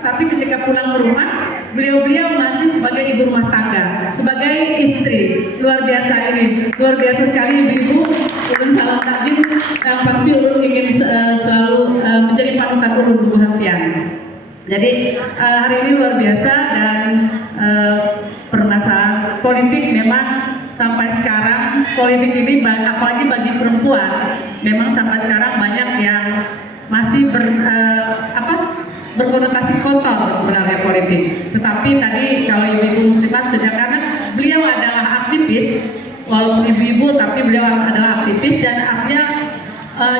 tapi ketika pulang ke rumah, beliau masih sebagai ibu rumah tangga, sebagai istri. Luar biasa ini, luar biasa sekali ibu-ibu. Ulun salam takdim, yang pasti ulun ingin selalu menjadi panutan ulun Bu Hatian. Jadi hari ini luar biasa dan permasalahan politik memang sampai sekarang politik ini apalagi bagi perempuan memang sampai sekarang banyak yang masih berkonotasi kotor sebenarnya politik. Tetapi tadi kalau ibu-ibu muslimat sudah, karena beliau adalah aktivis, walaupun ibu-ibu tapi beliau adalah aktivis dan artinya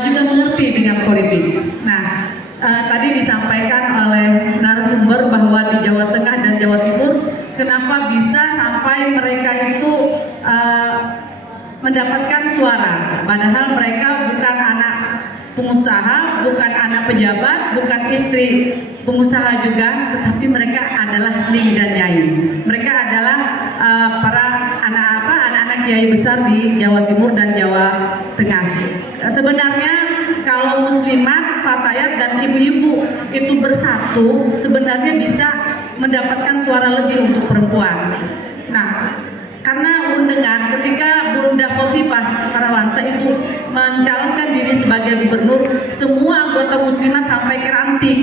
juga mengerti dengan politik. Nah, tadi disampaikan oleh narasumber bahwa di Jawa Tengah dan Jawa Timur kenapa bisa sampai mereka itu mendapatkan suara, padahal mereka bukan anak pengusaha, bukan anak pejabat, bukan istri pengusaha juga, tetapi mereka adalah ning dan nyai. Mereka adalah para anak-anak kiai besar di Jawa Timur dan Jawa Tengah. Sebenarnya kalau muslimat, fatayat dan ibu-ibu itu bersatu, sebenarnya bisa mendapatkan suara lebih untuk perempuan. Nah, karena ulun dengar ketika Bunda Khofifah Parawansa itu mencalonkan diri sebagai gubernur, semua anggota muslimat sampai ke ranting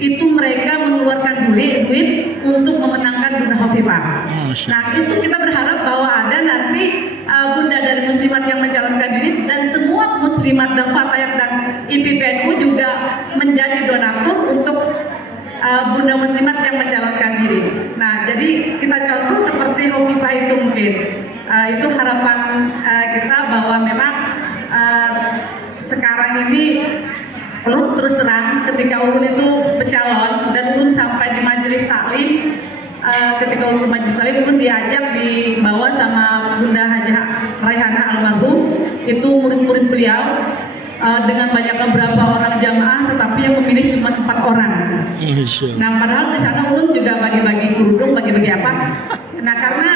itu mereka mengeluarkan duit untuk memenangkan Bunda Khofifah. Nah, itu kita berharap bahwa ada nanti bunda dari muslimat yang mencalonkan diri dan semua muslimat dan fatayat dan IPPNU juga menjadi donatur untuk bunda muslimat yang mencalonkan diri. Nah, jadi kita contoh seperti Khofifah itu mungkin itu harapan kita bahwa memang sekarang ini ulun terus terang ketika ulun itu bercalon dan ulun sampai di majelis taklim, ketika ulun ke majelis taklim ulun diajak dibawa sama Bunda Hajah Raihana almarhum, itu murid-murid beliau dengan banyaknya berapa orang jamaah, tetapi yang memilih cuma 4 orang. Nah, padahal di sana ulun juga bagi-bagi kerudung, bagi-bagi apa. Nah, karena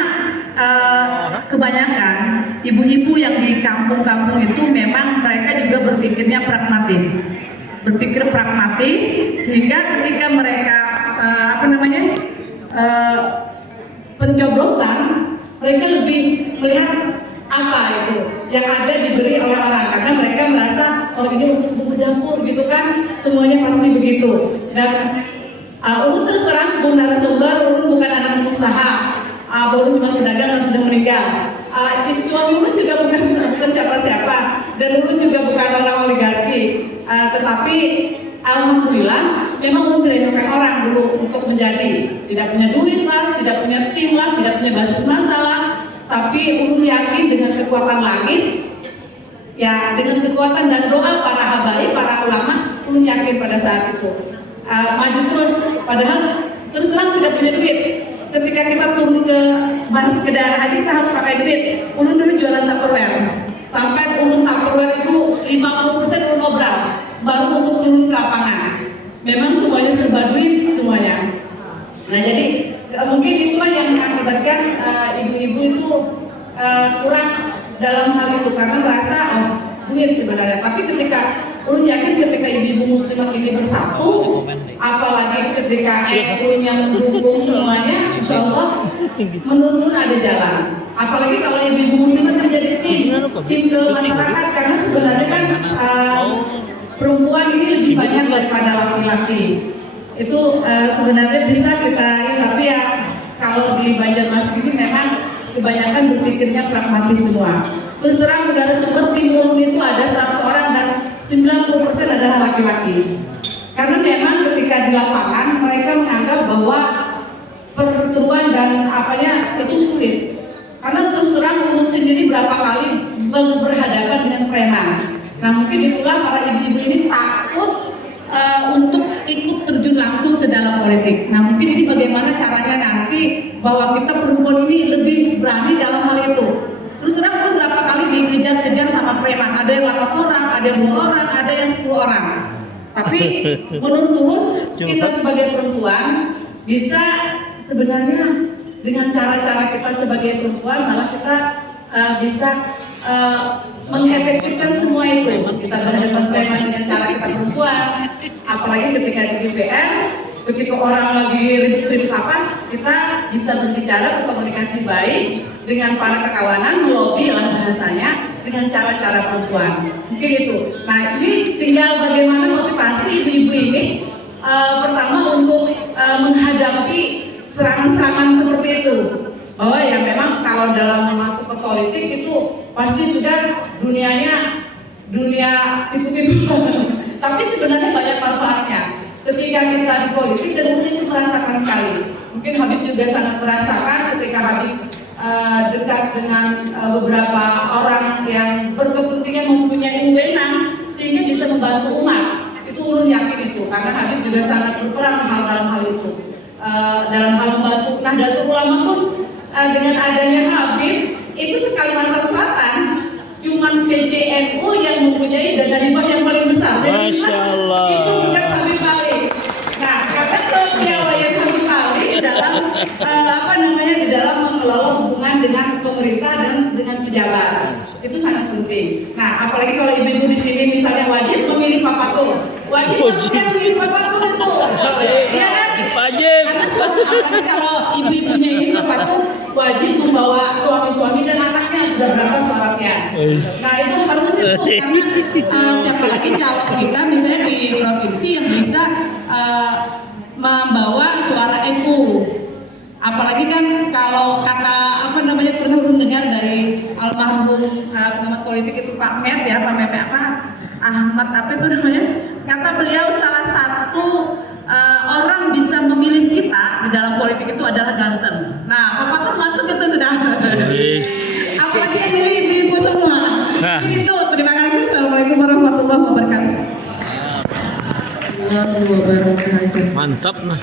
kebanyakan ibu-ibu yang di kampung-kampung itu memang mereka juga berpikirnya pragmatis, sehingga ketika mereka pencoblosan, mereka lebih melihat apa itu yang ada diberi oleh orang, karena mereka merasa oh ini untuk bumbu dapur gitu kan, semuanya pasti begitu. Dan ulun terus terang Bu narasumber, ulun bukan anak pengusaha, ulun cuma pedagang dan sudah meninggal. Suami ulun juga bukan siapa-siapa, dan ulun juga bukan orang oligarki, tetapi alhamdulillah memang ulun direncanakan orang dulu untuk menjadi, tidak punya duit lah, tidak punya tim lah, tidak punya basis masalah. Tapi ulun yakin dengan kekuatan langit, ya dengan kekuatan dan doa para habaib, para ulama, ulun yakin pada saat itu maju terus. Padahal terus terang tidak punya duit. Ketika kita turun ke basis kendaraan aja kita harus pakai duit. Ulun dulu jualan Tupperware, sampai ulun Tupperware itu 50% ulun obral, baru untuk turun ke lapangan. Memang semuanya serba duit semuanya. Nah, jadi mungkin itulah yang mengakibatkan ibu-ibu itu kurang dalam hal itu, karena merasa oh duit sebenarnya. Tapi ketika ulun yakin ketika ibu-ibu muslimat ini bersatu, apalagi ketika NU-nya mendukung semuanya, insya Allah menurut ada jalan. Apalagi kalau ibu-ibu muslimat menjadi tim ke masyarakat, karena sebenarnya kan perempuan ini lebih banyak daripada laki-laki. Itu sebenarnya bisa kita, tapi ya kalau di Banjarmasin ini memang kebanyakan berpikirnya pragmatis semua. Terus terang negara sumber tim ulun itu ada 100 orang dan 90% adalah laki-laki. Karena memang ketika di lapangan mereka menganggap bahwa perseteruan dan apanya itu sulit. Karena terus terang ulun sendiri berapa kali berhadapan dengan preman. Nah, mungkin itulah para ibu-ibu ini takut untuk ikut terjun langsung ke dalam politik. Nah, mungkin ini bagaimana caranya nanti bahwa kita perempuan ini lebih berani dalam hal itu. Terus terang pun berapa kali dikejar-kejar sama preman, ada yang 8 orang, ada yang 2 orang, ada yang 10 orang. Tapi menurut ulun kita sebagai perempuan bisa sebenarnya dengan cara-cara kita sebagai perempuan malah kita bisa mengefektifkan semua itu. Kita berhadapan preman dengan cara kita perempuan, apalagi ketika di DPR Ketika orang lagi ribut-ribut apa, kita bisa berbicara berkomunikasi baik dengan para kekawanan, melobi lah bahasanya dengan cara-cara perempuan. Mungkin itu. Nah, ini tinggal bagaimana motivasi ibu-ibu ini pertama untuk menghadapi serangan-serangan seperti itu. Bahwa ya memang kalau dalam masuk ke politik itu pasti sudah dunianya dunia tipu-tipu. Tapi sebenarnya banyak manfaatnya. Ketika kita di politik dan mungkin itu merasakan sekali. Mungkin Habib juga sangat merasakan ketika Habib dekat dengan beberapa orang yang berkepentingan mempunyai wewenang sehingga bisa membantu umat. Itu ulun yakin itu karena Habib juga sangat berperan dalam hal itu. Dalam hal membantu Nahdlatul Ulama pun dengan adanya Habib itu se-Kalimantan Selatan cuman PJNU yang mempunyai dana hibah yang paling besar. Masya Allah. Itu bukan Habib Ali. Nah, karena kepiawaian Habib Ali dalam di dalam mengelola hubungan dengan pemerintah dan dengan pejabat itu sangat penting. Nah, apalagi kalau ibu-ibu di sini misalnya wajib memilih Pak Patung, wajib memilih Pak Patung itu, ya kan? Wajib. Karena apalagi kalau ibu-ibunya ini Pak Patung wajib membawa suami-suami dan anaknya sudah berapa syaratnya. Nah itu harus itu karena siapa lagi calon kita misalnya di provinsi yang bisa membawa suara NU. Apalagi kan kalau kata pernah dengar dari almarhum pengamat politik itu Pak Met ya, Pak Meme Ahmad itu namanya, kata beliau salah satu orang bisa memilih kita di dalam politik itu adalah ganteng. Nah, Bapak tuh masuk itu sudah. Apalagi yang milih ibu-ibu semua. Itu terima kasih. Assalamualaikum warahmatullahi wabarakatuh. Mantap nah.